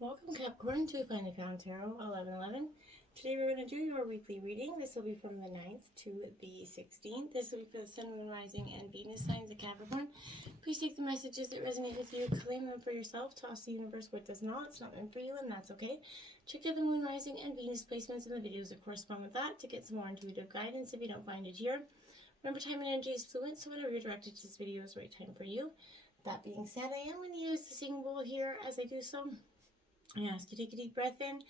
Welcome Capricorn to Find a Crown Tarot 1111. Today we're going to do your weekly reading. This will be from the 9th to the 16th. This will be for the Sun, Moon, Rising, and Venus signs of Capricorn. Please take the messages that resonate with you, claim them for yourself, toss the universe what does not. It's not meant for you, and that's okay. Check out the Moon, Rising, and Venus placements in the videos that correspond with that to get some more intuitive guidance if you don't find it here. Remember, time and energy is fluid, so whenever you're directed to this video is the right time for you. That being said, I am going to use the singing bowl here as I do so. I ask you to take a deep breath in,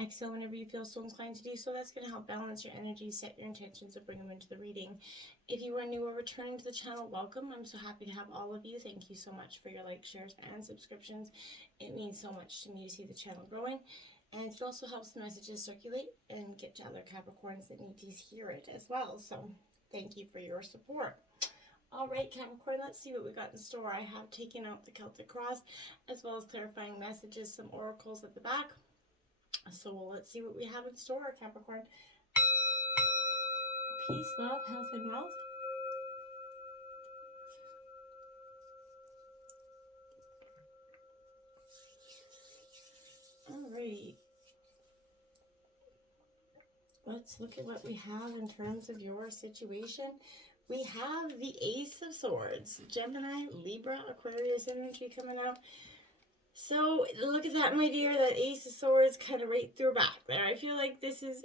exhale whenever you feel so inclined to do so. That's going to help balance your energy, set your intentions, and bring them into the reading. If you are new or returning to the channel, welcome. I'm so happy to have all of you. Thank you so much for your likes, shares, and subscriptions. It means so much to me to see the channel growing. And it also helps the messages circulate and get to other Capricorns that need to hear it as well. So thank you for your support. All right, Capricorn, let's see what we got in store. I have taken out the Celtic cross as well as clarifying messages, some oracles at the back. So let's see what we have in store, Capricorn. Peace, love, health, and wealth. All right. Let's look at what we have in terms of your situation. We have the Ace of Swords, Gemini, Libra, Aquarius energy coming out. So look at that, my dear, that Ace of Swords kind of right through back there. I feel like this is,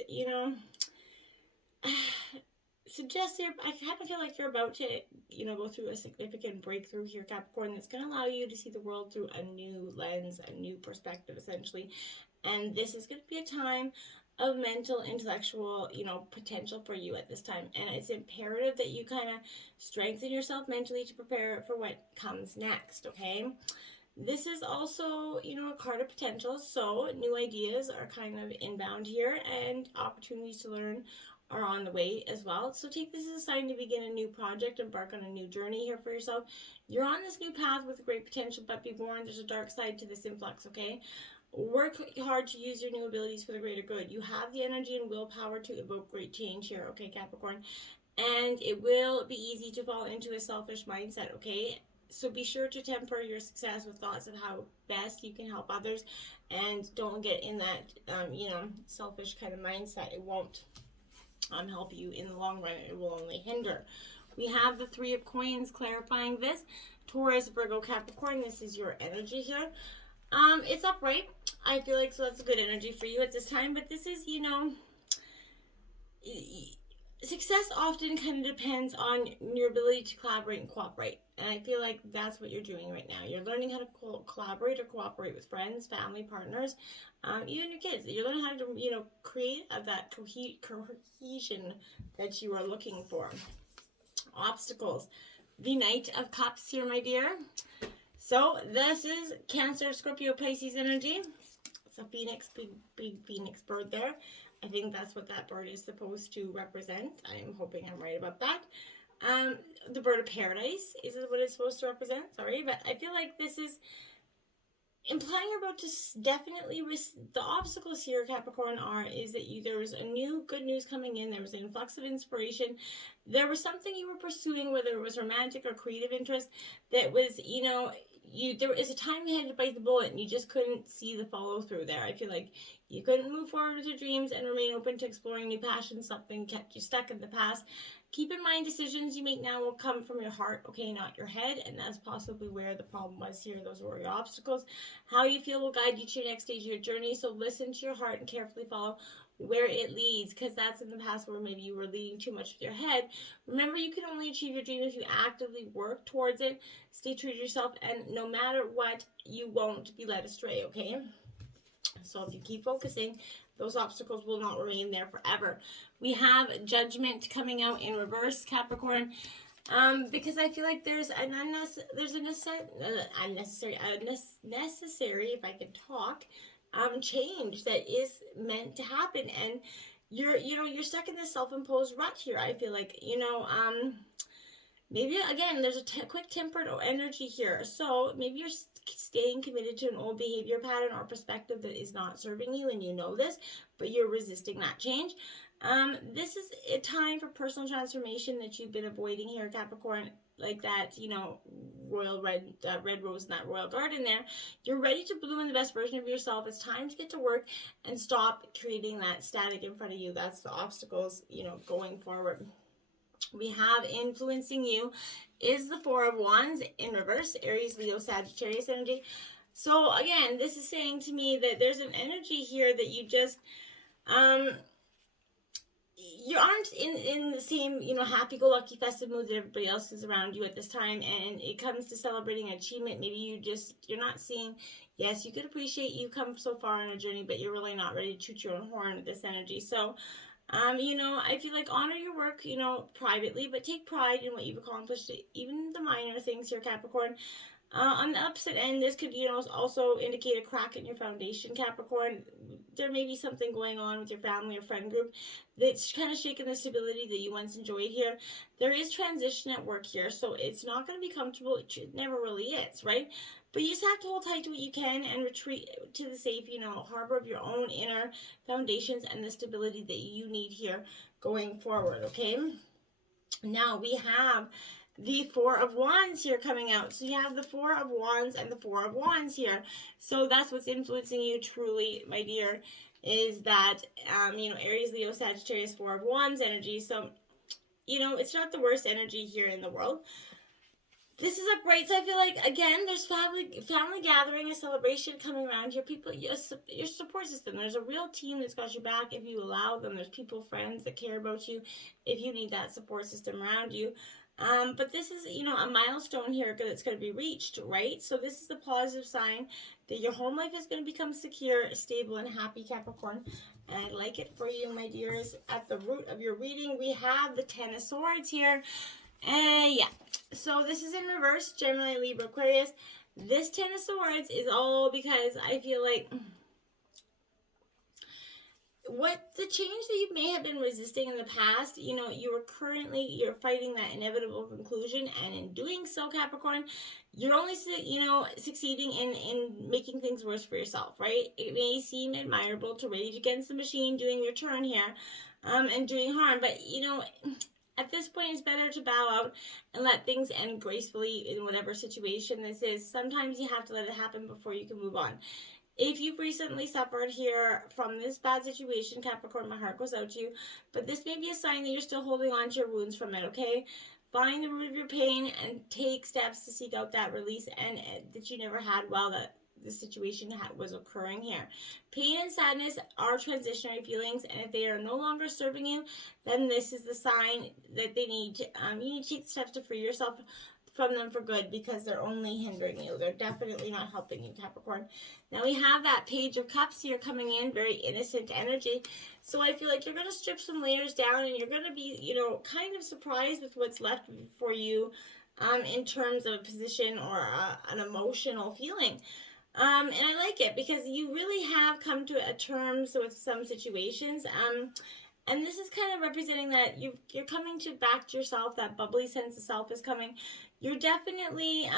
suggest I kind of feel like you're about to, go through a significant breakthrough here, Capricorn, that's going to allow you to see the world through a new lens, a new perspective, essentially. And this is going to be a time of mental, intellectual, potential for you at this time. And it's imperative that you kind of strengthen yourself mentally to prepare for what comes next, okay? This is also, a card of potential. So new ideas are kind of inbound here and opportunities to learn are on the way as well. So take this as a sign to begin a new project, embark on a new journey here for yourself. You're on this new path with great potential, but be warned, there's a dark side to this influx, okay? Work hard to use your new abilities for the greater good. You have the energy and willpower to evoke great change here, okay, Capricorn? And it will be easy to fall into a selfish mindset, okay? So be sure to temper your success with thoughts of how best you can help others, and don't get in that, selfish kind of mindset. It won't help you in the long run. It will only hinder. We have the Three of Coins clarifying this. Taurus, Virgo, Capricorn, this is your energy here. It's upright. I feel like, so that's a good energy for you at this time, but this is, success often kind of depends on your ability to collaborate and cooperate. And I feel like that's what you're doing right now. You're learning how to collaborate or cooperate with friends, family, partners, even your kids. You're learning how to, create that cohesion that you are looking for. Obstacles. The Knight of Cups here, my dear. So this is Cancer, Scorpio, Pisces energy. It's a phoenix, big phoenix bird there. I think that's what that bird is supposed to represent. I'm hoping I'm right about that. The bird of paradise is what it's supposed to represent. Sorry, but I feel like this is implying you're about to definitely the obstacles here, Capricorn, is that there was a new good news coming in. There was an influx of inspiration. There was something you were pursuing, whether it was romantic or creative interest, that was, there was a time you had to bite the bullet and you just couldn't see the follow through there. I feel like you couldn't move forward with your dreams and remain open to exploring new passions. Something kept you stuck in the past. Keep in mind, decisions you make now will come from your heart, okay, not your head, and that's possibly where the problem was here. Those were your obstacles. How you feel will guide you to your next stage of your journey, so listen to your heart and carefully follow where it leads, because that's in the past where maybe you were leading too much with your head. Remember, you can only achieve your dream if you actively work towards it. Stay true to yourself, and no matter what, you won't be led astray, okay? So if you keep focusing, those obstacles will not remain there forever. We have Judgment coming out in reverse, Capricorn, because I feel like there's a necessary, if I can talk, change that is meant to happen, and you're stuck in this self-imposed rut here. I feel like, maybe again there's a quick tempered energy here, so maybe you're staying committed to an old behavior pattern or perspective that is not serving you, and you know this, but you're resisting that change. This is a time for personal transformation that you've been avoiding here, Capricorn. like that, royal red rose in that royal garden there. You're ready to bloom in the best version of yourself. It's time to get to work and stop creating that static in front of you. That's the obstacles, going forward. We have influencing you is the Four of Wands in reverse, Aries, Leo, Sagittarius energy. So again, this is saying to me that there's an energy here that you just, you aren't in the same, happy-go-lucky festive mood that everybody else is around you at this time, and it comes to celebrating an achievement. Maybe you're not seeing, yes, you could appreciate you come so far on a journey, but you're really not ready to toot your own horn with this energy. So, I feel like honor your work, privately, but take pride in what you've accomplished, even the minor things here, Capricorn. On the opposite end, this could, also indicate a crack in your foundation, Capricorn. There may be something going on with your family or friend group that's kind of shaking the stability that you once enjoyed here. There is transition at work here, so it's not going to be comfortable. It never really is, right? But you just have to hold tight to what you can and retreat to the safe, harbor of your own inner foundations and the stability that you need here going forward, okay? Now we have the Four of Wands here coming out. So you have the Four of Wands and the Four of Wands here. So that's what's influencing you truly, my dear, is that, Aries, Leo, Sagittarius, Four of Wands energy. So, it's not the worst energy here in the world. This is upright, so I feel like, again, there's family gathering, a celebration coming around here. People, your support system. There's a real team that's got your back if you allow them. There's people, friends that care about you if you need that support system around you. But this is, a milestone here that's going to be reached, right? So this is a positive sign that your home life is going to become secure, stable, and happy, Capricorn. And I like it for you, my dears. At the root of your reading, we have the Ten of Swords here. Yeah. So this is in reverse, Gemini, Libra, Aquarius. This Ten of Swords is all because I feel like what the change that you may have been resisting in the past, you're fighting that inevitable conclusion, and in doing so, Capricorn, you're only, succeeding in making things worse for yourself, right? It may seem admirable to rage against the machine doing your turn here, and doing harm, but, at this point, it's better to bow out and let things end gracefully in whatever situation this is. Sometimes you have to let it happen before you can move on. If you've recently suffered here from this bad situation, Capricorn, my heart goes out to you. But this may be a sign that you're still holding on to your wounds from it, okay? Find the root of your pain and take steps to seek out that release and that you never had while the situation was occurring here. Pain and sadness are transitionary feelings, and if they are no longer serving you, then this is the sign that you need to take steps to free yourself from them for good, because they're only hindering you. They're definitely not helping you, Capricorn. Now we have that Page of Cups here coming in, very innocent energy. So I feel like you're going to strip some layers down, and you're going to be, kind of surprised with what's left for you in terms of a position or an emotional feeling. And I like it because you really have come to terms with some situations. And this is kind of representing that you're coming back to yourself. That bubbly sense of self is coming. You're definitely,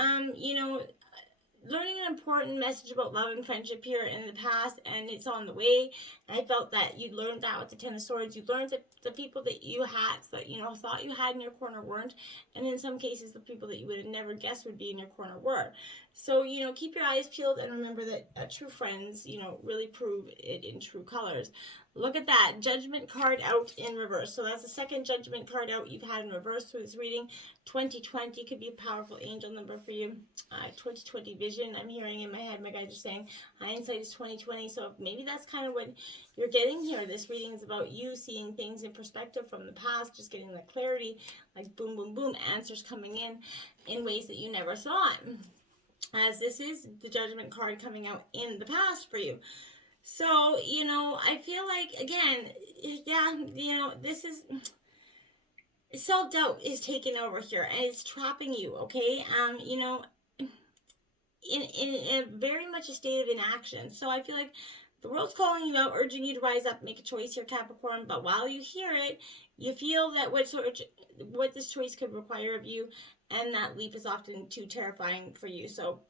learning an important message about love and friendship here in the past, and it's on the way. And I felt that you learned that with the Ten of Swords. You learned that the people that you had, that thought you had in your corner weren't, and in some cases, the people that you would have never guessed would be in your corner were. So, keep your eyes peeled and remember that true friends, really prove it in true colors. Look at that, Judgment card out in reverse. So that's the second Judgment card out you've had in reverse through this reading. 2020 could be a powerful angel number for you. 2020 vision, I'm hearing in my head. My guys are saying hindsight is 2020. So maybe that's kind of what you're getting here. This reading is about you seeing things in perspective from the past, just getting the clarity, like boom, boom, boom, answers coming in ways that you never thought. As this is the Judgment card coming out in the past for you. So, I feel like, again, this is, self-doubt is taking over here, and it's trapping you, okay? In a very much a state of inaction. So I feel like the world's calling you out, urging you to rise up, make a choice here, Capricorn. But while you hear it, you feel that what this choice could require of you, and that leap is often too terrifying for you. So,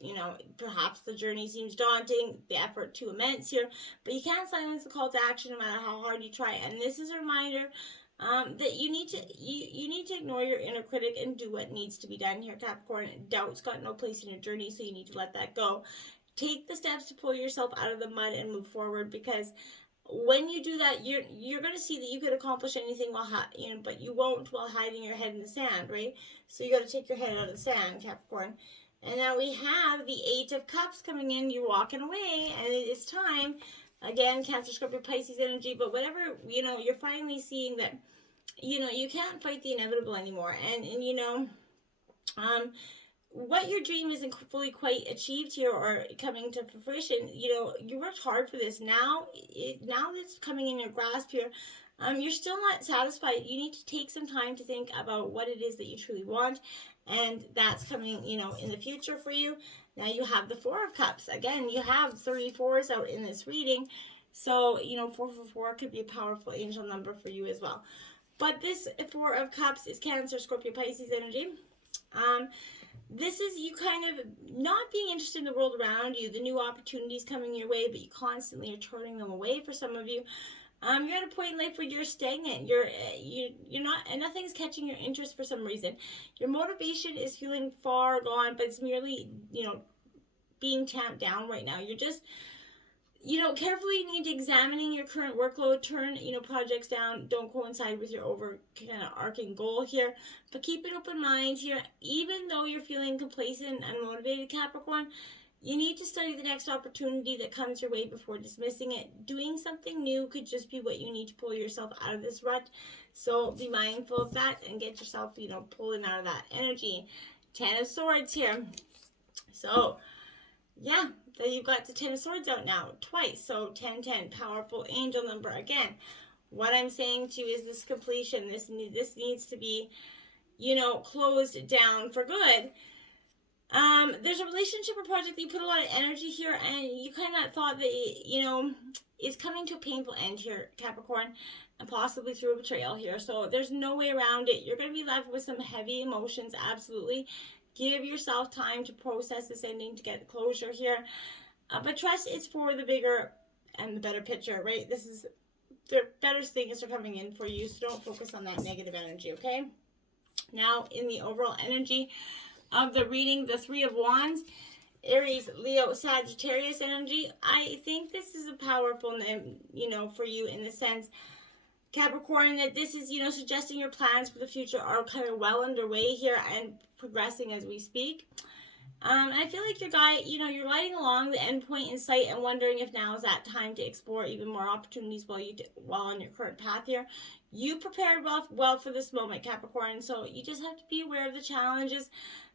perhaps the journey seems daunting, the effort too immense here, but you can't silence the call to action no matter how hard you try. And this is a reminder that you need to ignore your inner critic and do what needs to be done here, Capricorn. Doubt's got no place in your journey, so you need to let that go. Take the steps to pull yourself out of the mud and move forward, because when you do that, you're going to see that you could accomplish anything but you won't while hiding your head in the sand, right? So you got to take your head out of the sand, Capricorn. And now we have the Eight of Cups coming in. You're walking away, and it is time. Again, Cancer, Scorpio, Pisces energy, but whatever, you're finally seeing that, you can't fight the inevitable anymore. And what your dream isn't fully quite achieved here or coming to fruition, you worked hard for this. Now that's coming in your grasp here. You're still not satisfied. You need to take some time to think about what it is that you truly want, and that's coming, in the future for you. Now you have the Four of Cups. Again, you have 34s out in this reading, so 444 could be a powerful angel number for you as well. But this Four of Cups is Cancer, Scorpio, Pisces energy. This is you kind of not being interested in the world around you, the new opportunities coming your way, but you constantly are turning them away for some of you. You're at a point in life where you're stagnant. You're not, and nothing's catching your interest for some reason. Your motivation is feeling far gone, but it's merely, being tamped down right now. You're just, carefully need to examining your current workload, turn, projects down, don't coincide with your overarching goal here, but keep an open mind here. Even though you're feeling complacent and unmotivated, Capricorn, you need to study the next opportunity that comes your way before dismissing it. Doing something new could just be what you need to pull yourself out of this rut. So be mindful of that and get yourself, pulling out of that energy. 10 of Swords here. So, yeah, you've got the 10 of Swords out now twice. So 1010, powerful angel number. Again, what I'm saying to you is this completion. This needs to be, closed down for good. There's a relationship or project that you put a lot of energy here, and you kind of thought that, it's coming to a painful end here, Capricorn, and possibly through a betrayal here. So there's no way around it. You're going to be left with some heavy emotions, absolutely. Give yourself time to process this ending to get closure here. But trust it's for the bigger and the better picture, right? The better things are coming in for you, so don't focus on that negative energy, okay? Now, in the overall energy of the reading, the Three of Wands, Aries, Leo, Sagittarius energy. I think this is a powerful, for you in the sense, Capricorn, that this is, suggesting your plans for the future are kind of well underway here and progressing as we speak. I feel like you're riding along the end point in sight and wondering if now is that time to explore even more opportunities while on your current path here. You prepared well for this moment, Capricorn, so you just have to be aware of the challenges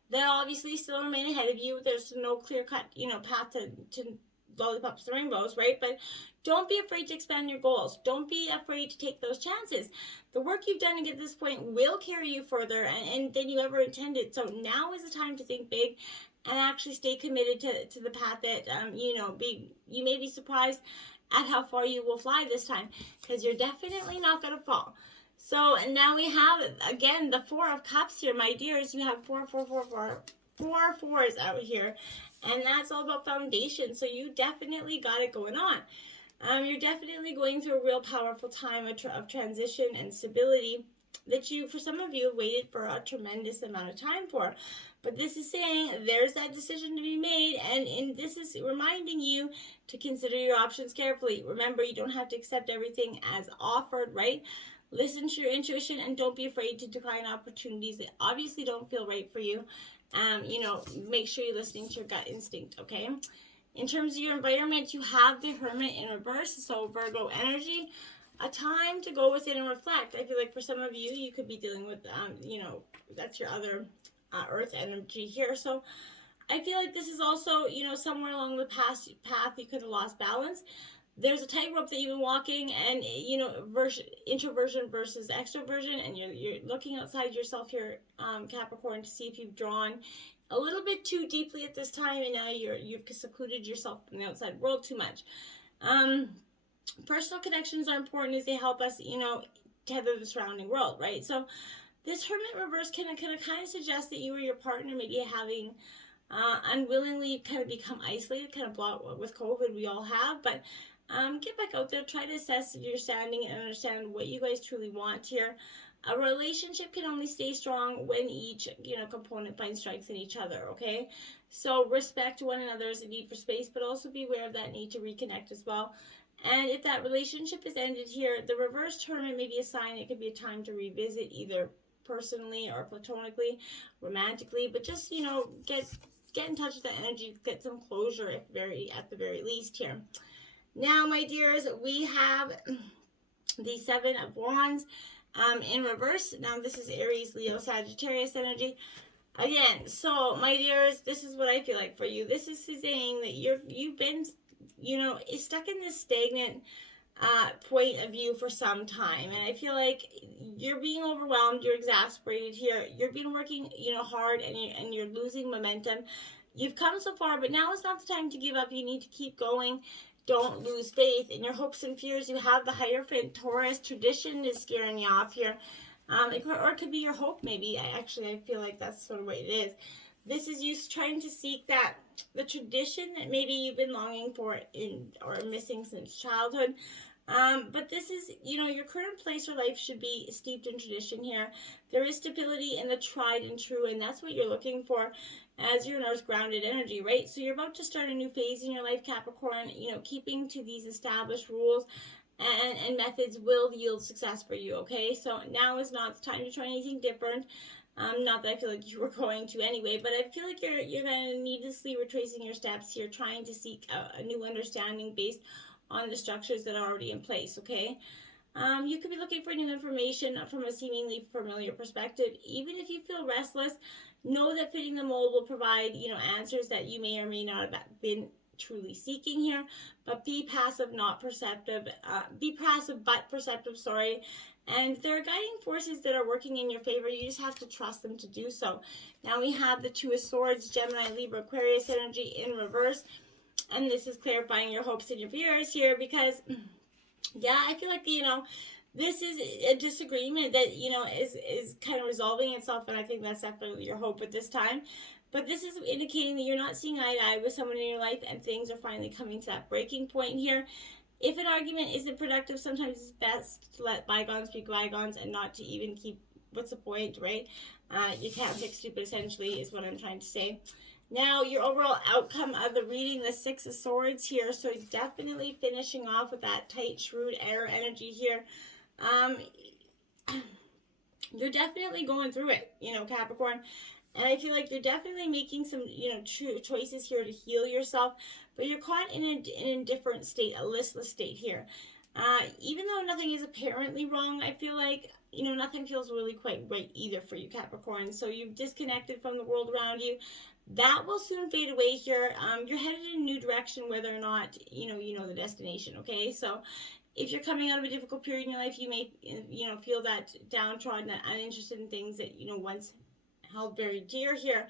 that obviously still remain ahead of you. There's no clear-cut, path to lollipops and rainbows, right? But don't be afraid to expand your goals. Don't be afraid to take those chances. The work you've done to get to this point will carry you further and than you ever intended. So now is the time to think big and actually stay committed to the path that, you may be surprised at how far you will fly this time, because you're definitely not going to fall. So now we have, again, the Four of Cups here, my dears. You have four fours out here. And that's all about foundation. So you definitely got it going on. You're definitely going through a real powerful time of transition and stability that for some of you, have waited for a tremendous amount of time for. But this is saying there's that decision to be made, and this is reminding you to consider your options carefully. Remember, you don't have to accept everything as offered, right? Listen to your intuition and don't be afraid to decline opportunities that obviously don't feel right for you. Make sure you're listening to your gut instinct, okay? In terms of your environment, you have the Hermit in reverse, so Virgo energy. A time to go within and reflect. I feel like for some of you, you could be dealing with, that's your other Earth energy here. So I feel like this is also, somewhere along the path you could have lost balance. There's a tightrope that you've been walking, and introversion versus extroversion, and you're looking outside yourself here, Capricorn, to see if you've drawn a little bit too deeply at this time, and now you've secluded yourself from the outside world too much. Personal connections are important as they help us, tether the surrounding world, right? So this Hermit reverse can kind of suggest that you or your partner may be having unwillingly kind of become isolated, kind of blocked with COVID, we all have, but Get back out there, try to assess your standing and understand what you guys truly want here. A relationship can only stay strong when each, component finds strength in each other, okay? So respect one another's need for space, but also be aware of that need to reconnect as well. And if that relationship is ended here, the reverse tournament may be a sign. It could be a time to revisit either personally or platonically, romantically, but just, get in touch with the energy, get some closure at the very least here. Now, my dears, we have the Seven of Wands in reverse. Now, this is Aries, Leo, Sagittarius energy. Again, so, my dears, this is what I feel like for you. This is saying that you've been, stuck in this stagnant point of view for some time. And I feel like you're being overwhelmed. You're exasperated here. You've been working, hard, and you're losing momentum. You've come so far, but now is not the time to give up. You need to keep going. Don't lose faith in your hopes and fears. You have the Hierophant, Taurus. Tradition is scaring you off here. Or it could be your hope, maybe. I feel like that's sort of what it is. This is you trying to seek the tradition that maybe you've been longing for or missing since childhood. But this is, your current place or life should be steeped in tradition here. There is stability in the tried and true, and that's what you're looking for as your North grounded energy, right? So you're about to start a new phase in your life, Capricorn. Keeping to these established rules and methods will yield success for you, okay? So now is not the time to try anything different. Not that I feel like you were going to anyway, but I feel like you're going to needlessly retracing your steps here, trying to seek a new understanding based on the structures that are already in place, okay? You could be looking for new information from a seemingly familiar perspective. Even if you feel restless, know that fitting the mold will provide, answers that you may or may not have been truly seeking here. But be passive, not perceptive. Be passive but perceptive, sorry. And there are guiding forces that are working in your favor. You just have to trust them to do so. Now we have the Two of Swords, Gemini, Libra, Aquarius energy in reverse. And this is clarifying your hopes and your fears here because, yeah, I feel like, this is a disagreement that, is kind of resolving itself. And I think that's definitely your hope at this time. But this is indicating that you're not seeing eye to eye with someone in your life and things are finally coming to that breaking point here. If an argument isn't productive, sometimes it's best to let bygones be bygones and not to even keep, what's the point, right? You can't fix stupid, essentially, is what I'm trying to say. Now, your overall outcome of the reading, the Six of Swords here. So definitely finishing off with that tight, shrewd air energy here. You're definitely going through it, Capricorn. And I feel like you're definitely making some, true choices here to heal yourself. But you're caught in an indifferent state, a listless state here. Even though nothing is apparently wrong, I feel like, nothing feels really quite right either for you, Capricorn. So you've disconnected from the world around you. That will soon fade away here. You're headed in a new direction, whether or not, you know the destination, okay? So if you're coming out of a difficult period in your life, you may, feel that downtrodden, that uninterested in things that, once held very dear here.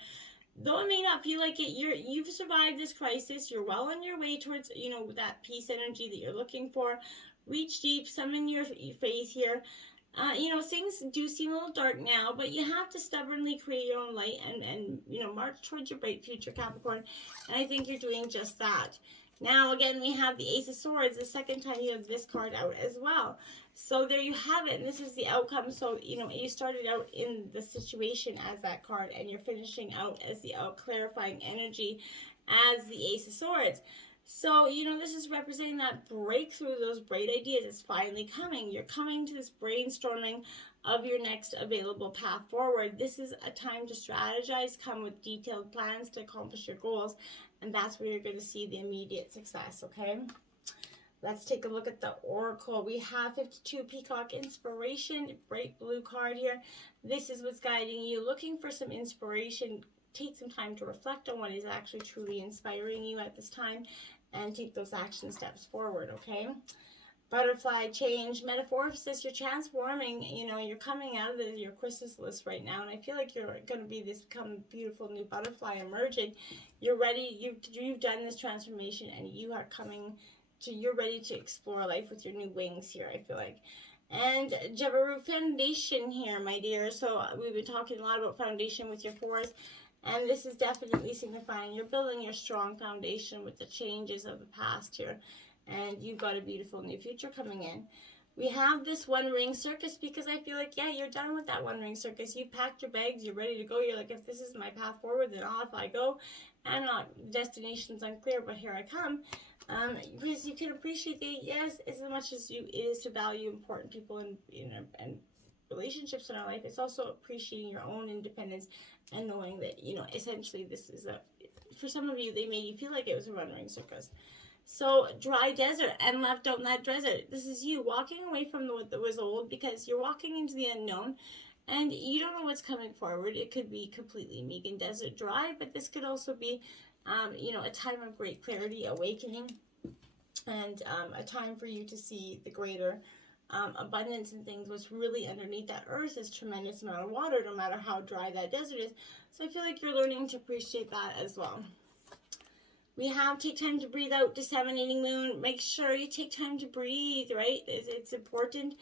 Though it may not feel like it, you've survived this crisis. You're well on your way towards, that peace energy that you're looking for. Reach deep, summon your faith here. Things do seem a little dark now, but you have to stubbornly create your own light and march towards your bright future, Capricorn. And I think you're doing just that. Now, again, we have the Ace of Swords. The second time you have this card out as well. So there you have it. And this is the outcome. So, you started out in the situation as that card, and you're finishing out as the clarifying energy as the Ace of Swords. So, this is representing that breakthrough, those bright ideas. It's finally coming. You're coming to this brainstorming of your next available path forward. This is a time to strategize, come with detailed plans to accomplish your goals. And that's where you're going to see the immediate success, okay? Let's take a look at the Oracle. We have 52 Peacock Inspiration, bright blue card here. This is what's guiding you. Looking for some inspiration. Take some time to reflect on what is actually truly inspiring you at this time and take those action steps forward, okay? Butterfly change, metamorphosis, you're transforming, you're coming out of your chrysalis right now, and I feel like you're going to be this beautiful new butterfly emerging. You're ready, you've done this transformation, and you're ready to explore life with your new wings here, I feel like. And Jabaru foundation here, my dear. So we've been talking a lot about foundation with your fours. And this is definitely signifying you're building your strong foundation with the changes of the past here. and you've got a beautiful new future coming in. We have this one ring circus because I feel like, yeah, you're done with that one ring circus. You packed your bags, you're ready to go. You're like, if this is my path forward, then off I go. And destination's unclear, but here I come. Because you can appreciate that, yes, as much as it is to value important people and relationships in our life, it's also appreciating your own independence and knowing that, essentially this is for some of you, they made you feel like it was a ring circus. So, dry desert and left out in that desert. This is you walking away from what was old because you're walking into the unknown and you don't know what's coming forward. It could be completely meek and desert dry, but this could also be, a time of great clarity, awakening, and a time for you to see the greater abundance and things. What's really underneath that earth is tremendous amount of water, no matter how dry that desert is. So I feel like you're learning to appreciate that as well. We have take time to breathe out, disseminating moon. Make sure you take time to breathe, right? It's important.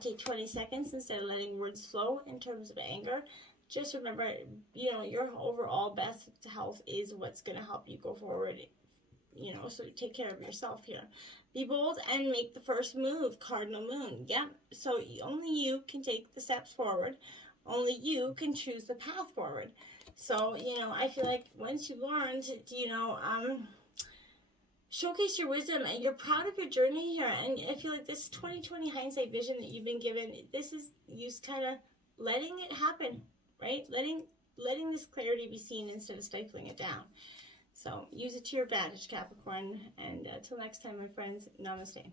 Take 20 seconds instead of letting words flow in terms of anger. Just remember, your overall best health is what's going to help you go forward. So take care of yourself here. Be bold and make the first move, cardinal moon. Yeah, so only you can take the steps forward. Only you can choose the path forward. So, I feel like once you've learned to, showcase your wisdom and you're proud of your journey here. And I feel like this 2020 hindsight vision that you've been given, this is you kind of letting it happen, right? Letting this clarity be seen instead of stifling it down. So use it to your advantage, Capricorn. And until next time, my friends, namaste.